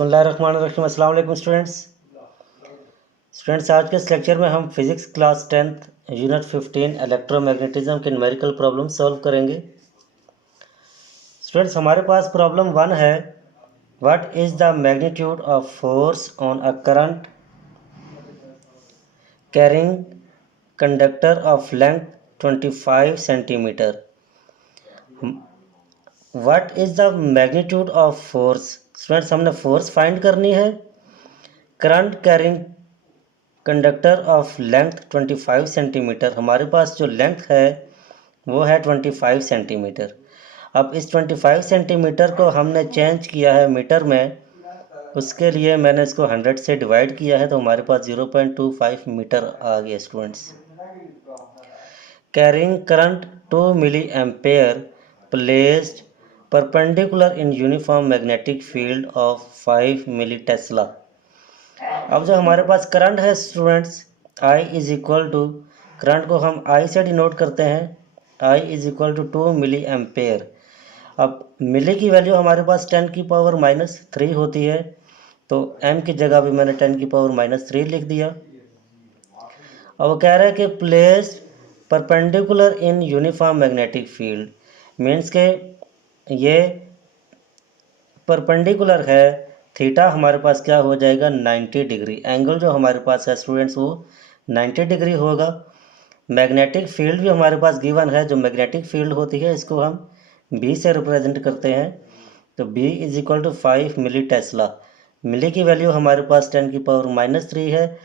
बिस्मिल्लाहिर्रहमानिर्रहीम। अस्सलाम वालेकुम स्टूडेंट्स, आज के इस लेक्चर में हम physics class 10th unit 15 electromagnetism के न्यूमेरिकल प्रॉब्लम सॉल्व करेंगे। स्टूडेंट्स, हमारे पास प्रॉब्लम 1 है, what is the magnitude of force on a current carrying conductor of length 25 centimetre. What is the magnitude of force. Students, हमने force find करनी है current carrying conductor of length 25 centimetre. हमारे पास जो length है वो है 25 सेंटीमीटर। अब इस 25 सेंटीमीटर को हमने चेंज किया है मीटर में, उसके लिए मैंने इसको 100 से डिवाइड किया है, तो हमारे पास 0.25 मीटर आ गया। Students, carrying current 2 milli ampere placed perpendicular in uniform magnetic field of 5 milli tesla. अब जो हमारे पास करंट है students, I is equal to, current को हम I से डिनोट करते हैं, I is equal to 2 milli ampere. अब मिली की वैल्यू हमारे पास 10⁻³ होती है, तो m की जगह भी मैंने 10⁻³ लिख दिया। अब वो कह रहा है कि place perpendicular in uniform magnetic field, means के ये परपेंडिकुलर है, थीटा हमारे पास क्या हो जाएगा 90 डिग्री। एंगल जो हमारे पास है स्टूडेंट्स वो 90 डिग्री होगा। मैग्नेटिक फील्ड भी हमारे पास गिवन है, जो मैग्नेटिक फील्ड होती है इसको हम B से रिप्रेजेंट करते हैं, तो B is equal to 5 milli tesla. Milli की वैल्यू हमारे पास 10⁻³ है।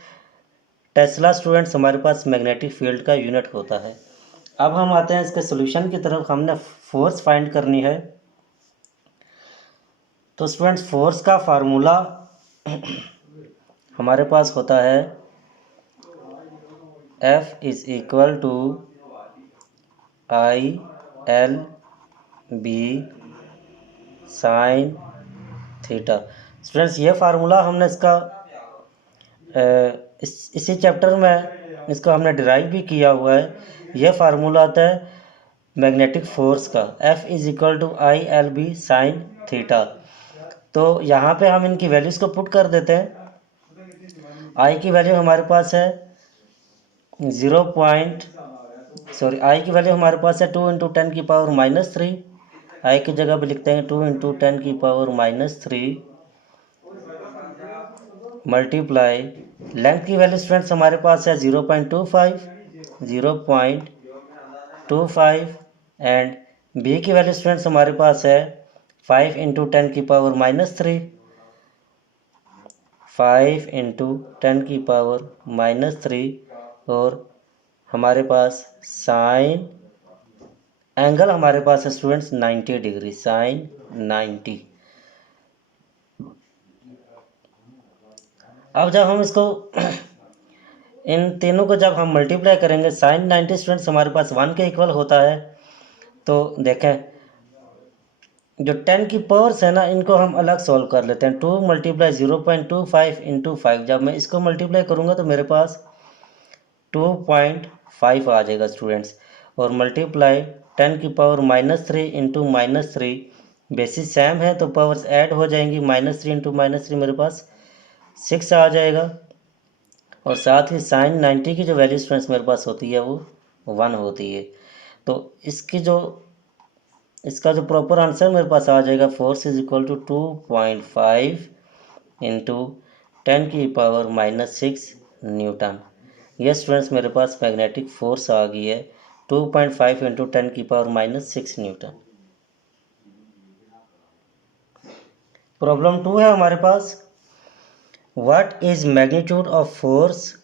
टेस्ला स्टूडेंट्स हमारे पास मैग्नेटिक फील्ड का यूनिट होता है। अब हम आते हैं इसके सोल्यूशन की तरफ। हमने फोर्स फाइंड करनी है, तो स्टूडेंट्स फोर्स का फार्मूला हमारे पास होता है F is equal to IL B sine theta. Students, ये फार्मूला हमने इसका इसी चैप्टर में इसको हमने डिराइव भी किया हुआ है। यह फार्मूला आता है मैग्नेटिक फोर्स का, F is equal to ILB sine theta. तो यहाँ पे हम इनकी वैल्यूज़ को पुट कर देते हैं। I की वैल्यू हमारे पास है I की वैल्यू हमारे पास है 2 × 10⁻³ I की जगह पे लिखते हैं 2 × 10⁻³ मल्टीप्लाई लेंथ की वैल्यू स्टूडेंट्स हमारे पास है 0.25 एंड B की वैल्यू स्टूडेंट्स हमारे पास है 5 × 10⁻³ 5 × 10⁻³ और हमारे पास साइन एंगल हमारे पास है स्टूडेंट्स 90 डिग्री, साइन 90। अब जब हम इसको इन तीनों को जब हम मल्टीप्लाई करेंगे, साइन 90 स्टूडेंट्स हमारे पास 1 के इक्वल होता है। तो देखें जो 10 की पावर्स है ना, इनको हम अलग सॉल्व कर लेते हैं। 2 × 0.25 × 5, जब मैं इसको मल्टीप्लाई करूँगा तो मेरे पास 2.5 आ जाएगा स्टूडेंट्स, और मल्टीप्लाई 10⁻³ × -3 बेसिस सेम है तो पावर्स ऐड हो जाएंगी। -3 × -3 मेरे पास 6 आ जाएगा, और साथ ही साइन 90 की जो वैल्यू स्टूडेंट्स मेरे पास होती है वो 1 होती है। तो इसका जो प्रॉपर आंसर मेरे पास आ जाएगा, force is equal to 2.5 × 10⁻⁻6 newton. ये स्टूडेंट्स मेरे पास मैग्नेटिक फोर्स आ गई है 2.5 × 10⁻⁻6 न्यूटन। प्रॉब्लम 2 है हमारे पास, what is magnitude of force,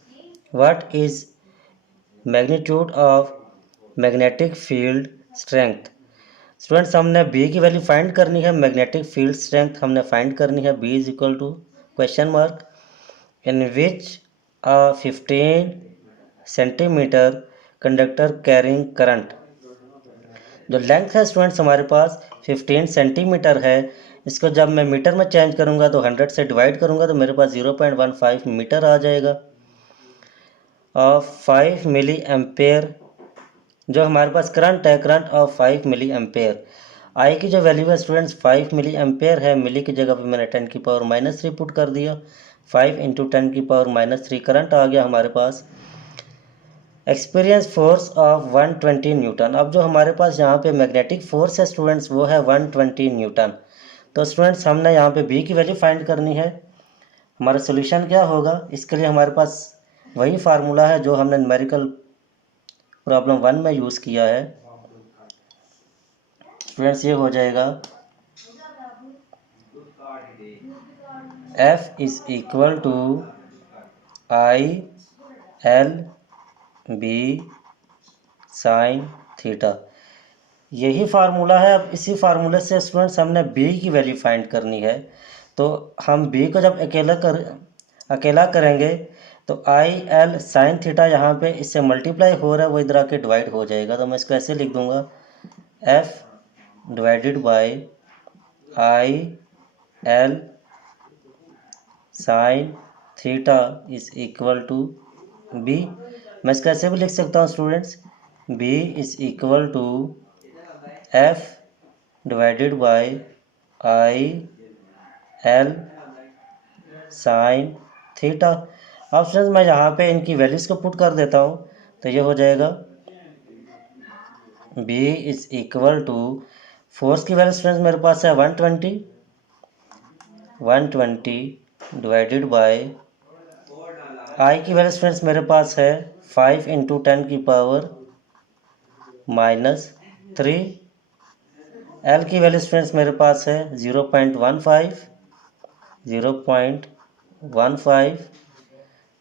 what is magnitude of magnetic field strength. Students, हमने B की वैल्यू फाइंड करनी है, मैग्नेटिक फील्ड स्ट्रेंथ हमने फाइंड करनी है। B is equal to question mark in which 15 centimetre conductor carrying current. जो length है students हमारे पास 15 सेंटीमीटर है, इसको जब मैं मीटर में चेंज करूंगा तो 100 से डिवाइड करूंगा तो मेरे पास 0.15 मीटर आ जाएगा। ऑफ 5 मिली एम्पेयर जो हमारे पास करंट है, करंट ऑफ 5 मिली एम्पेयर। आई की जो वैल्यू है स्टूडेंट्स 5 मिली एम्पेयर है, मिली की जगह पे मैंने 10⁻³ पुट कर दिया, 5 × 10⁻³ करंट आ गया हमारे पास। Experience force of 120 newton. अब जो हमारे पास यहाँ पे मैग्नेटिक फोर्स है स्टूडेंट्स वो है 120 न्यूटन। तो स्टूडेंट्स हमने यहाँ पे बी की वैल्यू फाइंड करनी है। हमारा सोल्यूशन क्या होगा, इसके लिए हमारे पास वही फार्मूला है जो हमने न्यूमेरिकल प्रॉब्लम 1 में यूज़ किया है। स्टूडेंट्स ये हो जाएगा F is equal to I L B sine theta. यही फार्मूला है। अब इसी फार्मूले से स्टूडेंट्स हमने बी की वैल्यू फाइंड करनी है। तो हम बी को जब अकेला करेंगे तो आई एल साइन थीटा यहाँ पे इससे मल्टीप्लाई हो रहा है, वो इधर आके डिवाइड हो जाएगा। तो मैं इसको ऐसे लिख दूंगा, F divided by I L sine theta is equal to B. मैं इसको ऐसे भी लिख सकता हूँ students, B is equal to F divided by I L sine theta. अब फ्रेंड्स मैं यहाँ पे इनकी वैल्यूज़ को पुट कर देता हूँ। तो ये हो जाएगा b is equal to, force की वैल्यू फ्रेंड्स मेरे पास है 120 डिवाइडेड बाय आई की वैल्यू फ्रेंड्स मेरे पास है 5 × 10⁻³ एल की वैल्यू फ्रेंड्स मेरे पास है 0.15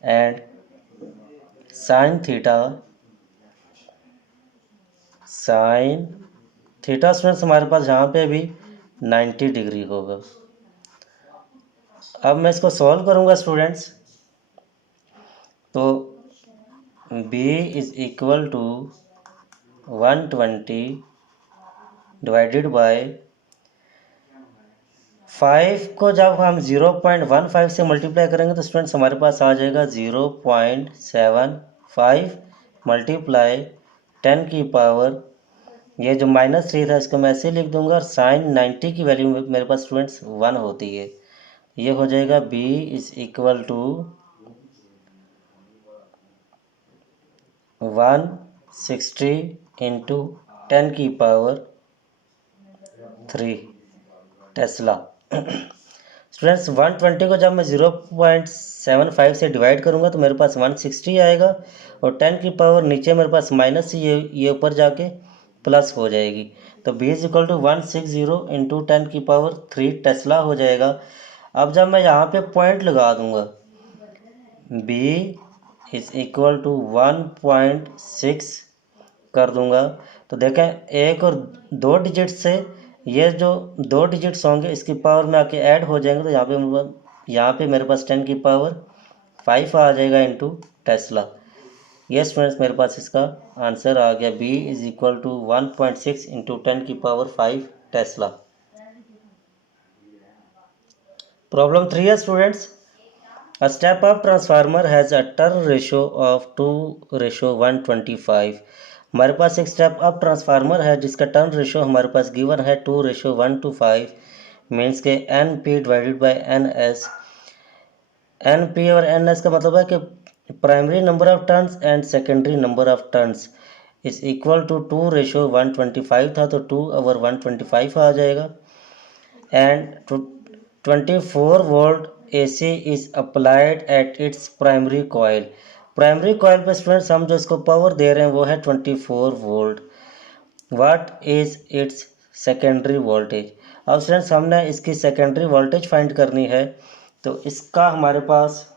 एंड साइन थीटा स्टूडेंट्स हमारे पास यहाँ पे भी 90 डिग्री होगा। अब मैं इसको सॉल्व करूँगा स्टूडेंट्स। तो b is equal to 120 divided by 5 को जब हम 0.15 से मल्टीप्लाई करेंगे तो स्टूडेंट्स हमारे पास आ जाएगा 0.75 मल्टीप्लाई 10 की पावर, ये जो -3 था इसको मैं ऐसे लिख दूंगा, और साइन 90 की वैल्यू मेरे पास स्टूडेंट्स 1 होती है। ये हो जाएगा b is equal to 160 × 10⁻³ tesla. Students 120 को जब मैं 0.75 से डिवाइड करूंगा तो मेरे पास 160 आएगा, और 10 की पावर नीचे मेरे पास माइनस, ये ऊपर जाके प्लस हो जाएगी। तो b is equal to 160 × 10⁻³ tesla हो जाएगा। अब जब मैं यहाँ पे पॉइंट लगा दूंगा, b इज इक्वल टू 1.6 कर दूंगा, तो देखें एक और दो डिजिट से ये जो 2 डिजिट्स होंगे इसकी पावर में आके ऐड हो जाएंगे। तो यहाँ पे मेरे पास 10⁻5 आ जाएगा इंटू टेस्ला। ये स्टूडेंट्स मेरे पास इसका आंसर आ गया, b is equal to 1.6 × 10⁻5 tesla. Problem 3 है students, A step-up transformer has a turn ratio of 2:125। हमारे पास एक स्टेप अप ट्रांसफार्मर है जिसका टर्न रेशियो हमारे पास गिवन है 2:125, मीन्स के NP divided by NS। NP और NS का मतलब है कि primary number of turns and secondary number of turns is equal to 2:125 था, तो 2/125 आ जाएगा। And 24 volt AC is applied at its primary coil. Primary coil पे स्टूडेंट्स हम जो इसको पावर दे रहे हैं वो है 24 volt. What is it's secondary voltage. अब स्टूडेंट्स हमने इसकी सेकेंडरी वोल्टेज फाइंड करनी है। तो इसका हमारे पास,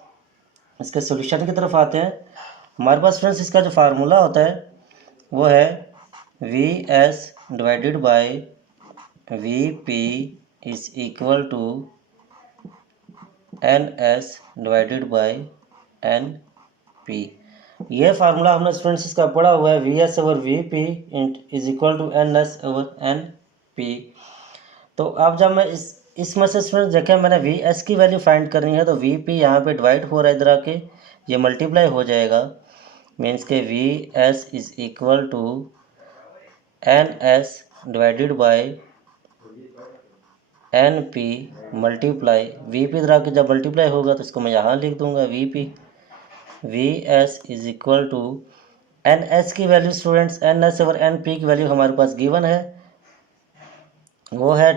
इसके सॉल्यूशन की तरफ आते हैं। हमारे पास स्टूडेंट्स इसका जो फार्मूला होता है वो है VS divided by VP is equal to NS divided by NP। ये फार्मूला हमने स्टूडेंट्स इसका पढ़ा हुआ है, VS over VP is equal to NS over NP। तो अब जब मैं इसमें से स्टूडेंट्स देखें, मैंने VS की वैल्यू फाइंड करनी है, तो VP यहाँ पे डिवाइड हो रहा है इधर आके, ये मल्टीप्लाई हो जाएगा, मीन्स के VS is equal to NS divided by N P multiply V P इधर आके जब मल्टीप्लाई होगा तो इसको मैं यहाँ लिख दूंगा V P V S is equal to N S की वैल्यू स्टूडेंट्स एन एस और एन पी की वैल्यू हमारे पास गिवन है, वो है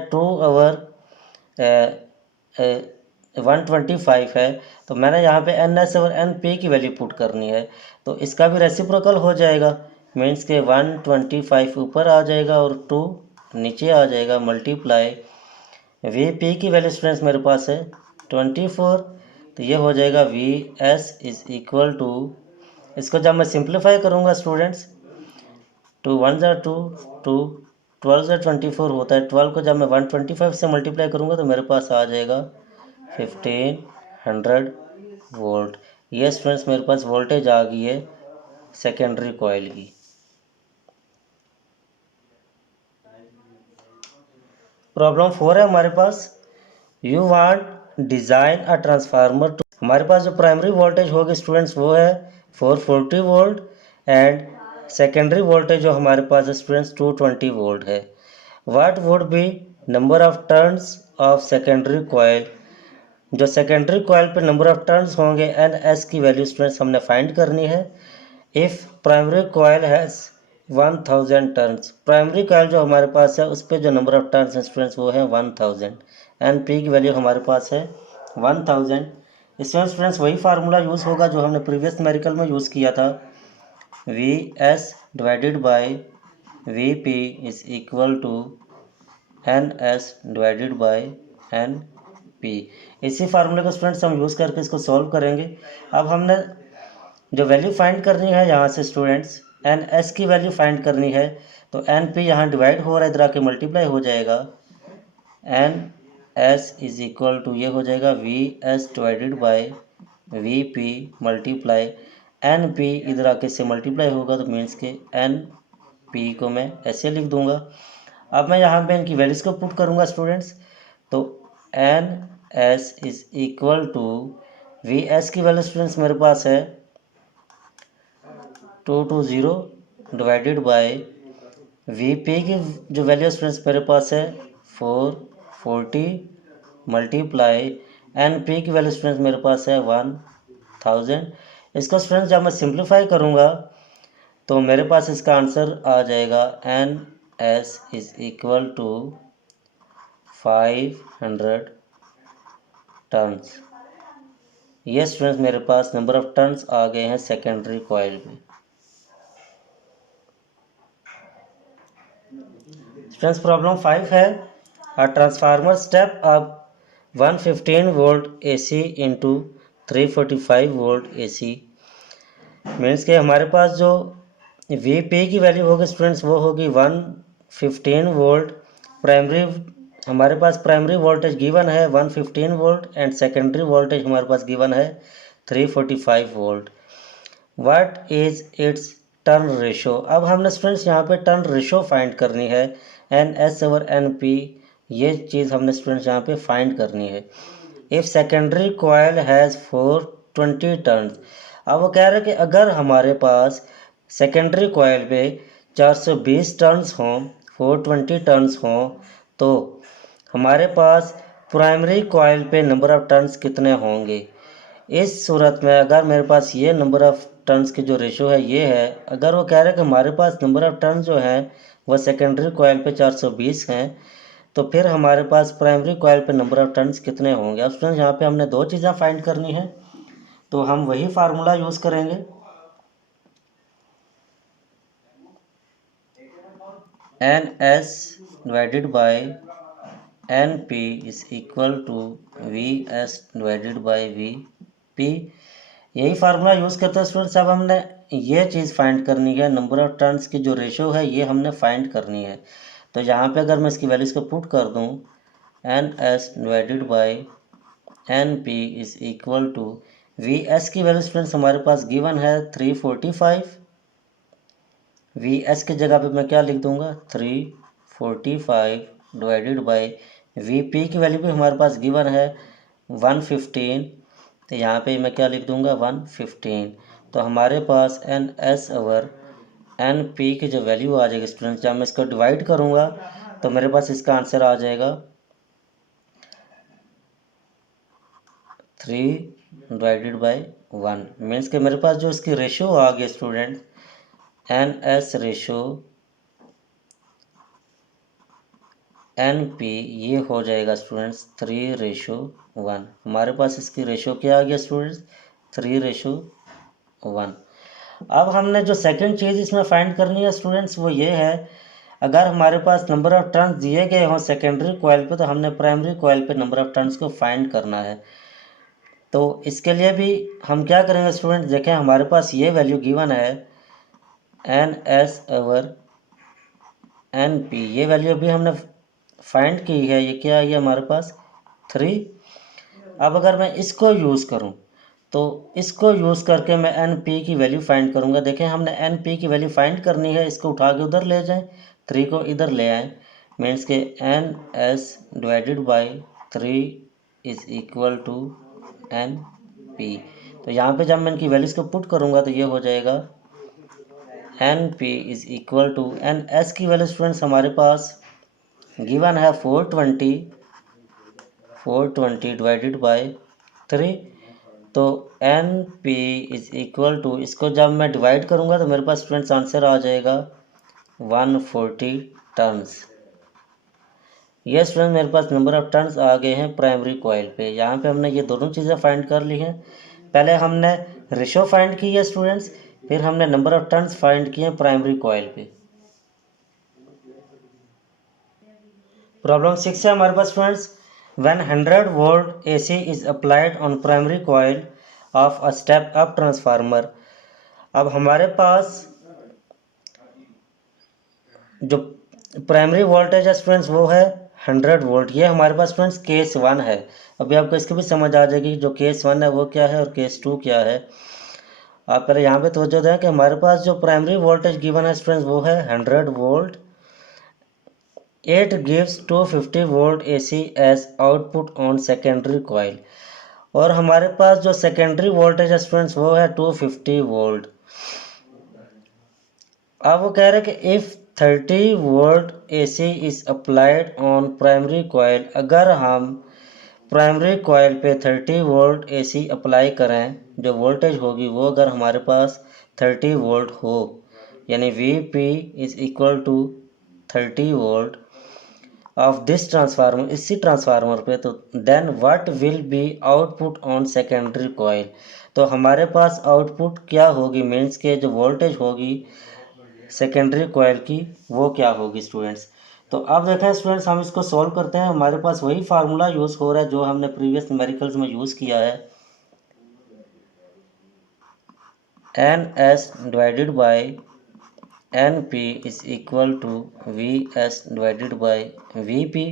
125 है। तो मैंने यहाँ पे एन एस और एन पी की वैल्यू पुट करनी है, तो इसका भी रेसिप्रोकल हो जाएगा, मीन्स के 125 ऊपर आ जाएगा और 2 नीचे आ जाएगा, मल्टीप्लाई वी पी की वैल्यू स्टूडेंट्स मेरे पास है 24, तो ये हो जाएगा V S is equal to, इसको जब मैं सिंप्लीफाई करूँगा स्टूडेंट्स, 2 1 ज़ा 2, 2 12 ज़ा 24 होता है, 12 को जब मैं 125 से मल्टीप्लाई करूँगा तो मेरे पास आ जाएगा 1500 वोल्ट। ये स्टूडेंट्स मेरे पास वोल्टेज आ गई है सेकेंडरी कॉइल की। प्रॉब्लम 4 है हमारे पास, you want design a transformer to, हमारे पास जो प्राइमरी वोल्टेज होगी स्टूडेंट्स वो है 440 वोल्ट एंड सेकेंडरी वोल्टेज जो हमारे पास है स्टूडेंट्स 220 वोल्ट है। What would be number of turns of secondary coil, जो सेकेंडरी कॉइल पे नंबर ऑफ टर्न्स होंगे एन एस की वैल्यू स्टूडेंट्स हमने फाइंड करनी है। If primary coil has 1000 turns, primary coil जो हमारे पास है उस पर जो नंबर ऑफ टर्न्स हैं स्टूडेंट्स वो है 1000, एन पी की वैल्यू हमारे पास है 1000। इसमें स्टूडेंट्स वही फार्मूला यूज़ होगा जो हमने प्रीवियस न्यूमेरिकल में यूज़ किया था, V S divided by V P is equal to N S divided by N P. इसी फार्मूले को स्टूडेंट्स हम यूज़ करके इसको सॉल्व करेंगे। अब हमने जो वैल्यू फाइंड करनी है यहाँ से स्टूडेंट्स एन एस की वैल्यू फाइंड करनी है, तो एन पी यहाँ डिवाइड हो रहा है, इधर आके मल्टीप्लाई हो जाएगा, N S is equal to ये हो जाएगा V S divided by V P multiply N P, इधर आके से मल्टीप्लाई होगा तो मीन्स के एन पी को मैं ऐसे लिख दूंगा। अब मैं यहाँ पे इनकी वैल्यूज़ को पुट करूँगा स्टूडेंट्स, तो N S is equal to V S की वैल्यू स्टूडेंट्स मेरे पास है 220 डिवाइडेड बाय वी पी की जो वैल्यू स्टूडेंट्स मेरे पास है 440 मल्टीप्लाई एन पी की वैल्यू स्टूडेंट्स मेरे पास है 1000। इसको स्टूडेंट्स जब मैं सिंप्लीफाई करूँगा तो मेरे पास इसका आंसर आ जाएगा N S is equal to 500 turns. ये स्टूडेंट्स मेरे पास नंबर ऑफ टर्न्स आ गए हैं सेकेंडरी कॉइल में। स्टूडेंट्स प्रॉब्लम 5 है, a transformer step up 115 volt AC into 345 volt AC, means के हमारे पास जो वी पी की वैल्यू होगी स्टूडेंट्स वो होगी 115 वोल्ट, प्राइमरी हमारे पास प्राइमरी वोल्टेज गिवन है 115 वोल्ट एंड सेकेंडरी वोल्टेज हमारे पास गिवन है 345 volt. What is it's turn ratio, अब हमने स्टूडेंट्स यहाँ पे टर्न रेशो फाइंड करनी है, N S over N P, ये चीज़ हमने स्टूडेंट्स यहाँ पे फाइंड करनी है। If secondary coil has 420 turns, अब वो कह रहे हैं कि अगर हमारे पास सेकेंडरी कॉयल पे 420 टर्न्स हों, 420 टर्न्स हों, तो हमारे पास प्राइमरी कॉयल पे नंबर ऑफ़ टर्न्स कितने होंगे। इस सूरत में अगर मेरे पास ये नंबर ऑफ़ टर्न्स की जो रेशो है ये है, अगर वो कह रहे हैं कि हमारे पास नंबर ऑफ़ टर्न्स जो हैं वह सेकेंडरी कॉयल पे 420 हैं, तो फिर हमारे पास प्राइमरी कॉयल पे नंबर ऑफ़ टर्न्स कितने होंगे। अब स्टूडेंट्स यहाँ पे हमने दो चीज़ें फाइंड करनी है, तो हम वही फार्मूला यूज़ करेंगे, N S divided by N P is equal to V S divided by V P, यही फार्मूला यूज़ करते हैं स्टूडेंट्स। अब हमने ये चीज़ फाइंड करनी है, नंबर ऑफ टर्न्स की जो रेशो है ये हमने फाइंड करनी है। तो यहाँ पे अगर मैं इसकी वैल्यूज़ को पुट कर दूँ, N S divided by N P is equal to V S की वैल्यू स्टूडेंट्स हमारे पास गिवन है 345, वी एस की जगह पे मैं क्या लिख दूंगा 345 डिवाइडेड बाय वी पी की वैल्यू भी हमारे पास गिवन है 115, तो यहाँ पे मैं क्या लिख दूंगा 115। तो हमारे पास N S over N P की जो वैल्यू आ जाएगी स्टूडेंट्स, जब मैं इसको डिवाइड करूँगा तो मेरे पास इसका आंसर आ जाएगा 3 डिवाइडेड बाई 1 मीन्स कि मेरे पास जो इसकी रेशो आ गया स्टूडेंट NS रेशो NP ये हो जाएगा स्टूडेंट्स 3:1। हमारे पास इसकी रेशो क्या आ गया स्टूडेंट्स 3:1। अब हमने जो सेकंड चीज़ इसमें फाइंड करनी है स्टूडेंट्स वो ये है, अगर हमारे पास नंबर ऑफ टर्न्स दिए गए हों सेकेंडरी कॉइल पे तो हमने प्राइमरी कॉइल पे नंबर ऑफ टर्न्स को फाइंड करना है। तो इसके लिए भी हम क्या करेंगे स्टूडेंट्स, देखें हमारे पास ये वैल्यू गिवन है NS ओवर NP, ये वैल्यू अभी हमने फाइंड की है, ये क्या है हमारे पास 3। अब अगर मैं इसको यूज़ करूं तो इसको यूज़ करके मैं NP की वैल्यू फाइंड करूंगा। देखें हमने NP की वैल्यू फाइंड करनी है, इसको उठा के उधर ले जाएं, 3 को इधर ले आएँ, मीन्स के NS divided by 3 is equal to NP। तो यहाँ पे जब मैं इनकी वैल्यूज़ को पुट करूँगा तो ये हो जाएगा NP is equal to NS की वैल्यू स्टूडेंट्स हमारे पास गिवन है 420 डिवाइडेड बाई 3। तो NP इज़ इक्वल टू, इसको जब मैं डिवाइड करूँगा तो मेरे पास स्टूडेंट्स आंसर आ जाएगा 140 टर्न्स। ये स्टूडेंट मेरे पास नंबर ऑफ टर्न्स आ गए हैं प्राइमरी कॉइल पे। यहाँ पे हमने ये दोनों चीज़ें फाइंड कर ली हैं। पहले हमने रेशो फाइंड की है स्टूडेंट्स, फिर हमने नंबर ऑफ टर्न्स फाइंड किए हैं प्राइमरी कॉइल पे। प्रॉब्लम 6 है हमारे पास students, when 100 volt AC is applied on primary coil of a step up transformer. अब हमारे पास जो प्राइमरी वोल्टेज है स्टूडेंट्स वो है 100 वोल्ट। ये हमारे पास स्टूडेंट्स केस 1 है। अभी आपको इसकी भी समझ आ जाएगी जो केस 1 है वो क्या है और केस 2 क्या है। आप पहले यहाँ पे तवज्जो दें कि हमारे पास जो प्राइमरी वोल्टेज गिवन है स्टूडेंट्स वो है 100 volt. It gives 250 volt AC as output on secondary coil. और हमारे पास जो सेकेंडरी वोल्टेज है स्टूडेंट्स वो है 250 वोल्ट। अब वो कह रहे हैं कि if 30 volt AC is applied on primary coil, अगर हम प्राइमरी कॉइल पे 30 वोल्ट AC अप्लाई करें, जो वोल्टेज होगी वो अगर हमारे पास 30 वोल्ट हो, यानी VP is equal to 30 volt of this transformer, इसी ट्रांसफार्मर पे, तो then what will be output on secondary coil. तो हमारे पास आउटपुट क्या होगी, मीन्स के जो वोल्टेज होगी सेकेंडरी कॉइल की वो क्या होगी स्टूडेंट्स। तो अब देखें स्टूडेंट्स हम इसको सॉल्व करते हैं। हमारे पास वही फार्मूला यूज़ हो रहा है जो हमने प्रीवियस न्यूमेरिकल्स में यूज़ किया है, NS divided by NP is equal to VS divided by VP।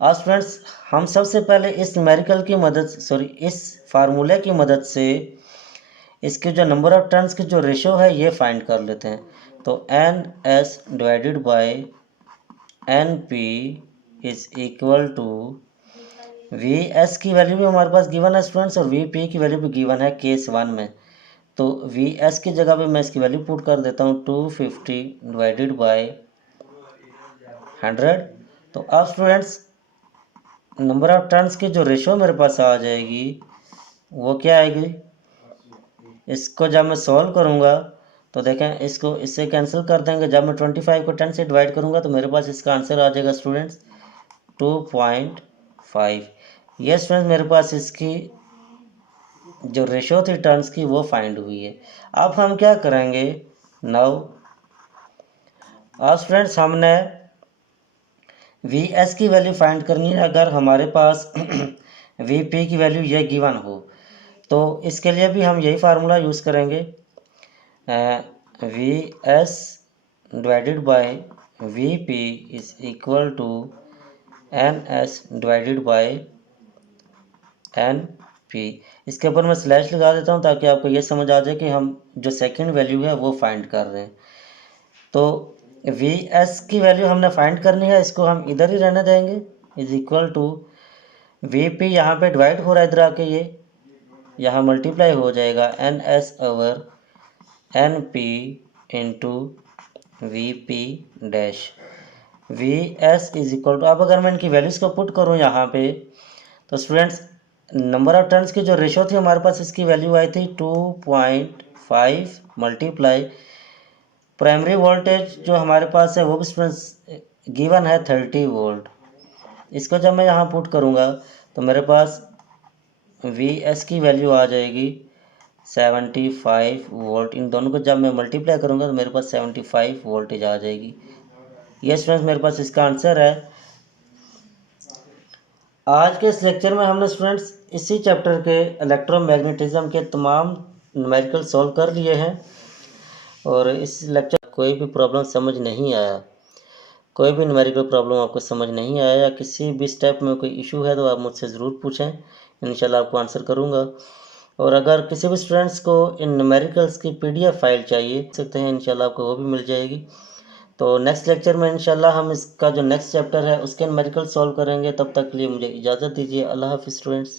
अब स्टूडेंट्स हम सबसे पहले इस न्यूमेरिकल की मदद इस फार्मूले की मदद से इसके जो नंबर ऑफ टर्न्स की जो रेशो है ये फाइंड कर लेते हैं। तो NS divided by NP is equal to VS की वैल्यू भी हमारे पास गिवन है स्टूडेंट्स और VP की वैल्यू भी गिवन है केस 1 में। तो VS की जगह पे मैं इसकी वैल्यू पुट कर देता हूँ 250 डिवाइडेड बाई 100। तो अब स्टूडेंट्स नंबर ऑफ टर्न्स की जो रेशो मेरे पास आ जाएगी वो क्या आएगी, इसको जब मैं सॉल्व करूँगा तो देखें इसको इससे कैंसिल कर देंगे। जब मैं 25 को 10 से डिवाइड करूँगा तो मेरे पास इसका आंसर आ जाएगा स्टूडेंट्स 2.5। ये स्टूडेंट्स मेरे पास इसकी जो रेशो थी टर्न्स की वो फाइंड हुई है। अब हम क्या करेंगे नाउ, अब स्टूडेंट्स हमने VS की वैल्यू फाइंड करनी है अगर हमारे पास VP की वैल्यू ये गिवन हो। तो इसके लिए भी हम यही फार्मूला यूज़ करेंगे, VS divided by VP is equal to NS divided by NP। इसके ऊपर मैं स्लैश लगा देता हूँ ताकि आपको ये समझ आ जाए कि हम जो सेकंड वैल्यू है वो फाइंड कर रहे हैं। तो VS की वैल्यू हमने फाइंड करनी है, इसको हम इधर ही रहने देंगे, इज इक्वल टू VP यहाँ पे डिवाइड हो रहा है इधर आके, ये यहाँ मल्टीप्लाई हो जाएगा NS over NP into VP dash. VS is equal to, अब अगर मैं इनकी वैल्यूज़ को पुट करूँ यहाँ पे तो स्टूडेंट्स नंबर ऑफ टर्न्स की जो रेशो थी हमारे पास, इसकी वैल्यू आई थी 2.5 मल्टीप्लाई प्राइमरी वोल्टेज जो हमारे पास है वो भी गिवन है 30 वोल्ट। इसको जब मैं यहाँ पुट करूँगा तो मेरे पास वी एस की वैल्यू आ जाएगी 75 वोल्ट। इन दोनों को जब मैं मल्टीप्लाई करूँगा तो मेरे पास 75 वोल्टेज आ जाएगी। ये स्टूडेंट्स मेरे पास इसका आंसर है। आज के इस लेक्चर में हमने स्टूडेंट्स इसी चैप्टर के इलेक्ट्रोमैग्नेटिज्म के तमाम न्यूमेरिकल सॉल्व कर लिए हैं। और इस लेक्चर कोई भी प्रॉब्लम समझ नहीं आया, कोई भी न्यूमेरिकल प्रॉब्लम आपको समझ नहीं आया या किसी भी स्टेप में कोई इशू है तो आप मुझसे ज़रूर पूछें, इंशाल्लाह आपको आंसर करूँगा। और अगर किसी भी स्टूडेंट्स को इन न्यूमेरिकल्स की PDF फाइल चाहिए सकते हैं, इंशाल्लाह आपको वो भी मिल जाएगी। तो नेक्स्ट लेक्चर में इंशाल्लाह हम इसका जो नेक्स्ट चैप्टर है उसके न्यूमेरिकल सॉल्व करेंगे। तब तक के लिए मुझे इजाज़त दीजिए। अल्लाह हाफ़िज़ स्टूडेंट्स।